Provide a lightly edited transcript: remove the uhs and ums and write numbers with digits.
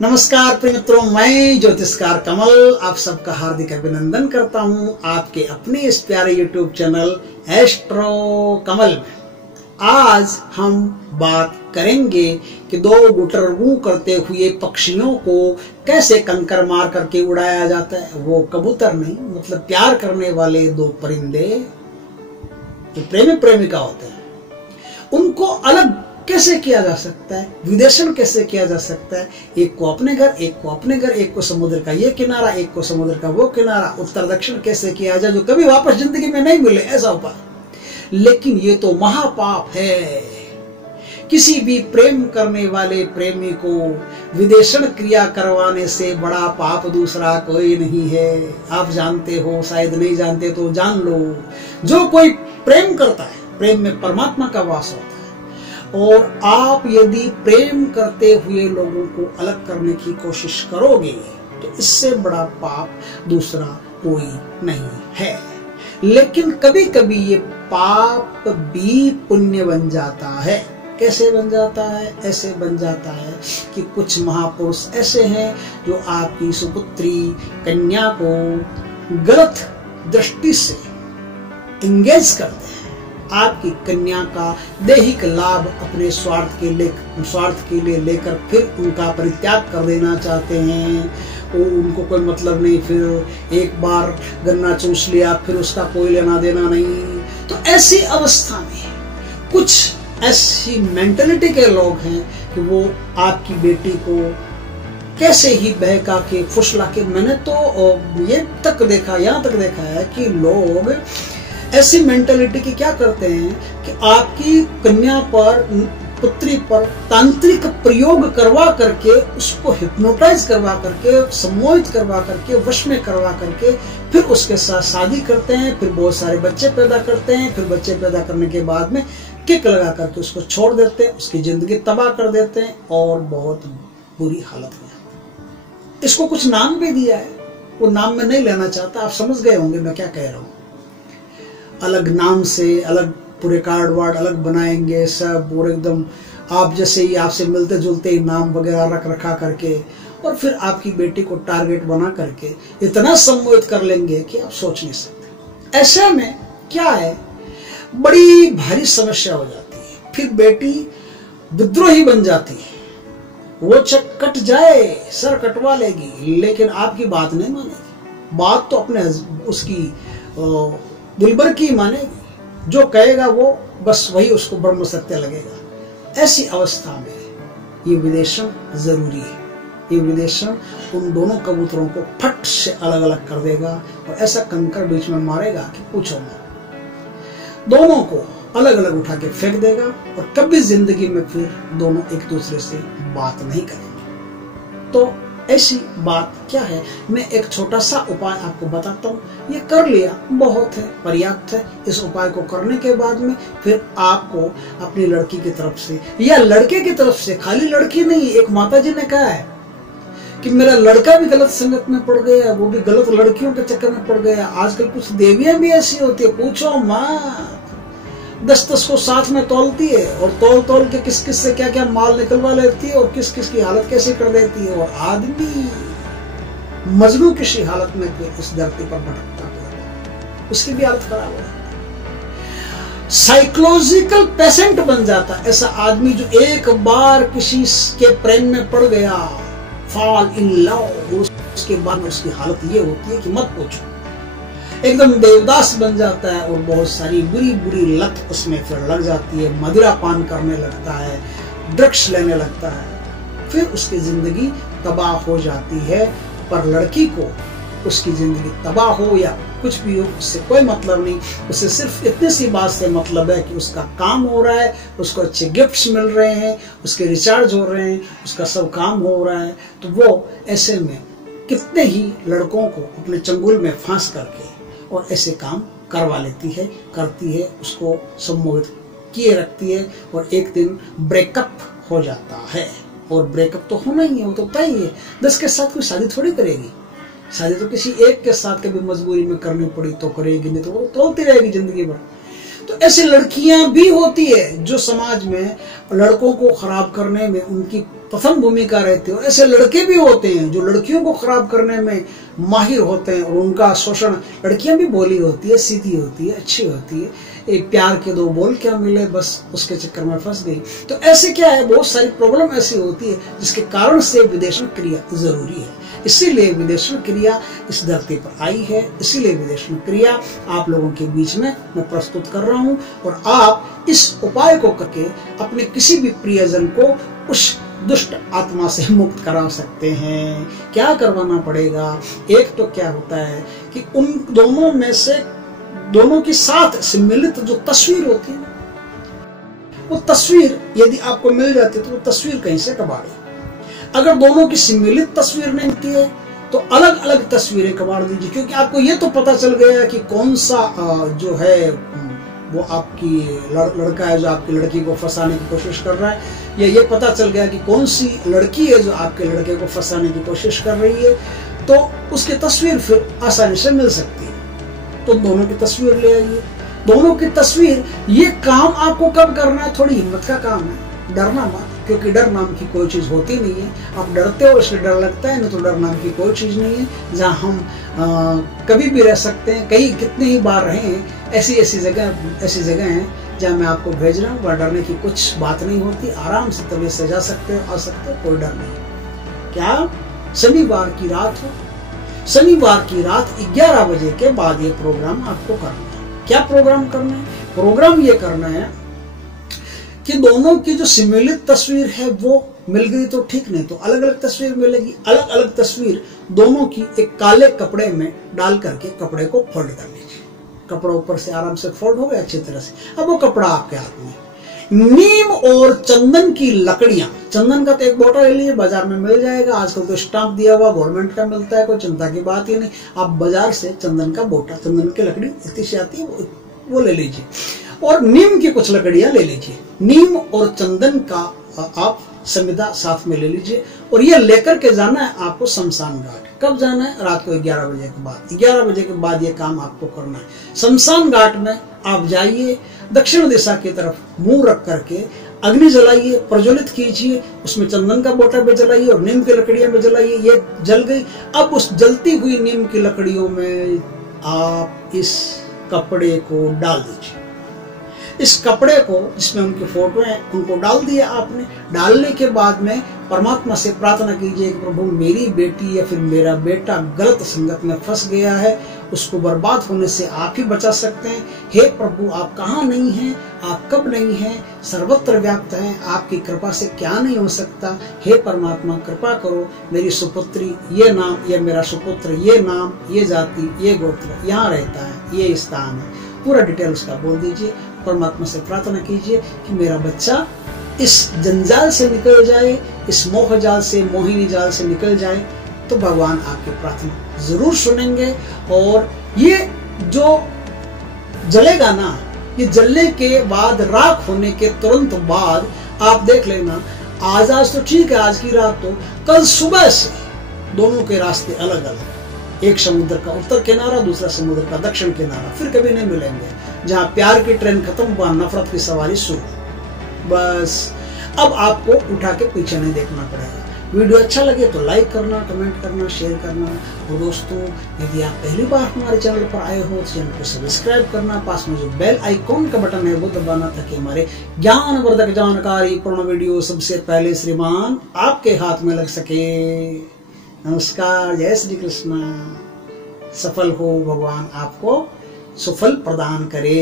नमस्कार प्रिय मित्रों, मैं ज्योतिषकार कमल आप सबका हार्दिक अभिनंदन करता हूं आपके अपने इस प्यारे यूट्यूब चैनल एस्ट्रो कमल में। आज हम बात करेंगे कि दो गुटरगू करते हुए पक्षियों को कैसे कंकर मार करके उड़ाया जाता है। वो कबूतर नहीं, मतलब प्यार करने वाले दो परिंदे जो प्रेमी प्रेमिका होते हैं, उनको अलग कैसे किया जा सकता है, विदेशन कैसे किया जा सकता है। एक को अपने घर, एक को अपने घर, एक को समुद्र का ये किनारा, एक को समुद्र का वो किनारा, उत्तर दक्षिण कैसे किया जाए जो कभी वापस जिंदगी में नहीं मिले, ऐसा उपाय। लेकिन ये तो महापाप है। किसी भी प्रेम करने वाले प्रेमी को विदेशन क्रिया करवाने से बड़ा पाप दूसरा कोई नहीं है। आप जानते हो, शायद नहीं जानते तो जान लो। जो कोई प्रेम करता है, प्रेम में परमात्मा का वास होता है, और आप यदि प्रेम करते हुए लोगों को अलग करने की कोशिश करोगे तो इससे बड़ा पाप दूसरा कोई नहीं है। लेकिन कभी कभी ये पाप भी पुण्य बन जाता है। कैसे बन जाता है? ऐसे बन जाता है कि कुछ महापुरुष ऐसे हैं जो आपकी सुपुत्री कन्या को गलत दृष्टि से इंगेज करते हैं। आपकी कन्या का दैहिक लाभ अपने स्वार्थ के लिए लेकर फिर उनका परित्याग कर देना चाहते हैं। उनको कोई मतलब नहीं, फिर एक बार गन्ना चूस लिया फिर उसका कोई लेना देना नहीं। तो ऐसी अवस्था में कुछ ऐसी मेंटलिटी के लोग हैं कि वो आपकी बेटी को कैसे ही बहका के फुसला के, मैंने तो ये तक देखा, यहाँ तक देखा है कि लोग ऐसी मेंटलिटी की क्या करते हैं कि आपकी कन्या पर, पुत्री पर तांत्रिक प्रयोग करवा करके, उसको हिप्नोटाइज करवा करके, सम्मोहित करवा करके, वश में करवा करके फिर उसके साथ शादी करते हैं, फिर बहुत सारे बच्चे पैदा करते हैं। फिर बच्चे पैदा करने के बाद में किक लगा करके उसको छोड़ देते हैं, उसकी जिंदगी तबाह कर देते हैं और बहुत बुरी हालत में। इसको कुछ नाम भी दिया है, वो नाम मैं नहीं लेना चाहता, आप समझ गए होंगे मैं क्या कह रहा हूँ। अलग नाम से, अलग पूरे कार्ड वार्ड अलग बनाएंगे सब, और एकदम आप जैसे ही आपसे मिलते जुलते ही नाम वगैरह रख रखा करके, और फिर आपकी बेटी को टारगेट बना करके इतना सम्मोहित कर लेंगे कि आप सोच नहीं सकते। ऐसे में क्या है, बड़ी भारी समस्या हो जाती है। फिर बेटी विद्रोही बन जाती है। वो चक कट जाए, सर कटवा लेगी, लेकिन आपकी बात नहीं मानेगी। बात तो अपने उसकी दिलबर की मानेगी, जो कहेगा वो बस वही उसको ब्रह्म सत्य लगेगा। ऐसी अवस्था में ये विदेशन जरूरी है। ये विदेशन उन दोनों कबूतरों को फट से अलग अलग कर देगा और ऐसा कंकर बीच में मारेगा कि पूछो मत। दोनों को अलग अलग उठा के फेंक देगा और कभी जिंदगी में फिर दोनों एक दूसरे से बात नहीं करेंगे। तो ऐसी बात क्या है, मैं एक छोटा सा उपाय आपको बताता हूँ। ये कर लिया बहुत है, पर्याप्त है। इस उपाय को करने के बाद में फिर आपको अपनी लड़की की तरफ से या लड़के की तरफ से, खाली लड़की नहीं, एक माता जी ने कहा है कि मेरा लड़का भी गलत संगत में पड़ गया, वो भी गलत लड़कियों के चक्कर में पड़ गया। आजकल कुछ देवियां भी ऐसी होती है, पूछो माँ, 10-10 को साथ में तौलती है और तौल के किस किस से क्या क्या माल निकलवा लेती है और किस किस की हालत कैसे कर देती है। और आदमी मजनू किसी हालत में इस धरती पर भटकता है, उसकी भी हालत खराब हो जाती है। साइकोलॉजिकल पेशेंट बन जाता है ऐसा आदमी जो एक बार किसी के प्रेम में पड़ गया, फॉल इन लव, उसके बाद में उसकी हालत ये होती है कि मत पूछो। एकदम देवदास बन जाता है और बहुत सारी बुरी बुरी लत उसमें फिर लग जाती है। मदिरा पान करने लगता है, ड्रग्स लेने लगता है, फिर उसकी जिंदगी तबाह हो जाती है। पर लड़की को उसकी जिंदगी तबाह हो या कुछ भी हो, उससे कोई मतलब नहीं। उसे सिर्फ इतनी सी बात से मतलब है कि उसका काम हो रहा है, उसको अच्छे गिफ्ट्स मिल रहे हैं, उसके रिचार्ज हो रहे हैं, उसका सब काम हो रहा है। तो वो ऐसे में कितने ही लड़कों को अपने चंगुल में फांस करके और ऐसे काम करवा लेती है, करती है, उसको सम्मोहित किए रखती है और एक दिन ब्रेकअप हो जाता है। और ब्रेकअप तो होना ही है, वो तो तय ही है। 10 के साथ कोई शादी थोड़ी करेगी, शादी तो किसी एक के साथ कभी मजबूरी में करनी पड़ी तो करेगी, नहीं तो वो तोलती रहेगी जिंदगी भर। तो ऐसी लड़कियां भी होती है जो समाज में लड़कों को खराब करने में उनकी प्रथम भूमिका रहती है, और ऐसे लड़के भी होते हैं जो लड़कियों को खराब करने में माहिर होते हैं और उनका शोषण। लड़कियां भी भोली होती है, सीधी होती है, अच्छी होती है, एक प्यार के दो बोल क्या मिले बस उसके चक्कर में फंस गई। तो ऐसे क्या है, बहुत सारी प्रॉब्लम ऐसी होती है जिसके कारण से विदेशन क्रिया जरूरी है। इसीलिए विदेशन क्रिया इस धरती पर आई है, इसीलिए विदेशन क्रिया आप लोगों के बीच में मैं प्रस्तुत कर रहा हूं, और आप इस उपाय को करके अपने किसी भी प्रियजन को उस दुष्ट आत्मा से मुक्त करा सकते हैं। क्या करवाना पड़ेगा, एक तो क्या होता है कि उन दोनों में से दोनों की साथ सम्मिलित जो तस्वीर होती है, वो तस्वीर यदि आपको मिल जाती है तो वो तस्वीर कहीं से कबाड़े। अगर दोनों की सम्मिलित तस्वीर नहीं मिलती है तो अलग अलग तस्वीरें कबाड़ दीजिए, क्योंकि आपको ये तो पता चल गया कि कौन सा जो है वो आपकी लड़का है जो आपकी लड़की को फंसाने की कोशिश कर रहा है, या ये पता चल गया कि कौन सी लड़की है जो आपके लड़के को फंसाने की कोशिश कर रही है, तो उसकी तस्वीर फिर आसानी से मिल सकती है। तो दोनों की तस्वीर ले आइए, दोनों की तस्वीर। ये काम आपको कब करना है, थोड़ी हिम्मत का काम है, डरना मत, क्योंकि डर नाम की कोई चीज होती नहीं है। आप डरते हो इसलिए डर लगता है, नहीं तो डर नाम की कोई चीज नहीं है। जहाँ हम कभी भी रह सकते हैं, कई कितनी ही बार रहे हैं, ऐसी जगह हैं जहाँ मैं आपको भेज रहा हूँ, वहाँ डरने की कुछ बात नहीं होती। आराम से तबीयत से जा सकते हो, आ सकते हो, कोई डर नहीं। क्या शनिवार की रात हो, शनिवार की रात 11 बजे के बाद ये प्रोग्राम आपको करना है। क्या प्रोग्राम करना है, प्रोग्राम ये करना है कि दोनों की जो सम्मिलित तस्वीर है वो मिल गई तो ठीक, नहीं तो अलग अलग तस्वीर मिलेगी। अलग अलग तस्वीर दोनों की एक काले कपड़े में डाल करके कपड़े को फोल्ड कर लीजिए। कपड़ा ऊपर से आराम से फोल्ड हो गया अच्छी तरह से। अब वो कपड़ा आपके हाथ में, नीम और चंदन की लकड़ियां, चंदन का तो एक बोटा ले लीजिए, बाजार में मिल जाएगा। आजकल तो स्टाम्प दिया हुआ गवर्नमेंट का मिलता है, कोई चिंता की बात ही नहीं। आप बाजार से चंदन का बोटा, चंदन की लकड़ी इतनी सी आती है, वो ले लीजिए, और नीम की कुछ लकड़ियां ले लीजिए। नीम और चंदन का आप संविदा साथ में ले लीजिए, और ये लेकर के जाना है आपको शमशान घाट। कब जाना है, रात को 11 बजे के बाद। 11 बजे के बाद ये काम आपको करना है। शमशान घाट में आप जाइए, दक्षिण दिशा की तरफ मुंह रख करके अग्नि जलाइए, प्रज्वलित कीजिए, उसमें चंदन का बोटा भी जलाइए और नीम की लकड़ियां भी जलाइए। ये जल गई। अब उस जलती हुई नीम की लकड़ियों में आप इस कपड़े को डाल दीजिए। इस कपड़े को जिसमें उनके फोटो हैं उनको डाल दिया आपने। डालने के बाद में परमात्मा से प्रार्थना कीजिए कि प्रभु मेरी बेटी या फिर मेरा बेटा गलत संगत में फंस गया है, उसको बर्बाद होने से आप ही बचा सकते हैं। हे प्रभु आप कहाँ नहीं हैं, आप कब नहीं हैं, सर्वत्र व्याप्त हैं, आपकी कृपा से क्या नहीं हो सकता। हे परमात्मा कृपा करो, मेरी सुपुत्री ये नाम, ये मेरा सुपुत्र ये नाम, ये जाति, ये गोत्र यहाँ रहता है, ये स्थान है, पूरा डिटेल उसका बोल दीजिए। परमात्मा से प्रार्थना कीजिए कि मेरा बच्चा इस जंजाल से निकल जाए, इस मोह जाल से, मोहिनी जाल से निकल जाए, तो भगवान आपकी प्रार्थना जरूर सुनेंगे। और ये जो जलेगा ना, ये जलने के बाद, राख होने के तुरंत बाद आप देख लेना, आज तो ठीक है, आज की रात, तो कल सुबह से दोनों के रास्ते अलग अलग, एक समुद्र का उत्तर किनारा, दूसरा समुद्र का दक्षिण किनारा, फिर कभी नहीं मिलेंगे। जहां प्यार की ट्रेन खत्म, वहां नफरत की सवारी शुरू। बस अब आपको उठा के पीछे नहीं देखना पड़ेगा। वीडियो अच्छा लगे तो लाइक करना, कमेंट करना, शेयर करना। और दोस्तों यदि आप पहली बार हमारे चैनल पर आए हो तो चैनल को सब्सक्राइब करना, पास में जो बेल आइकॉन का बटन है वो दबाना, ताकि हमारे ज्ञानवर्धक जानकारी पूर्ण वीडियो सबसे पहले श्रीमान आपके हाथ में लग सके। नमस्कार, जय श्री कृष्ण। सफल हो, भगवान आपको सुफल प्रदान करे।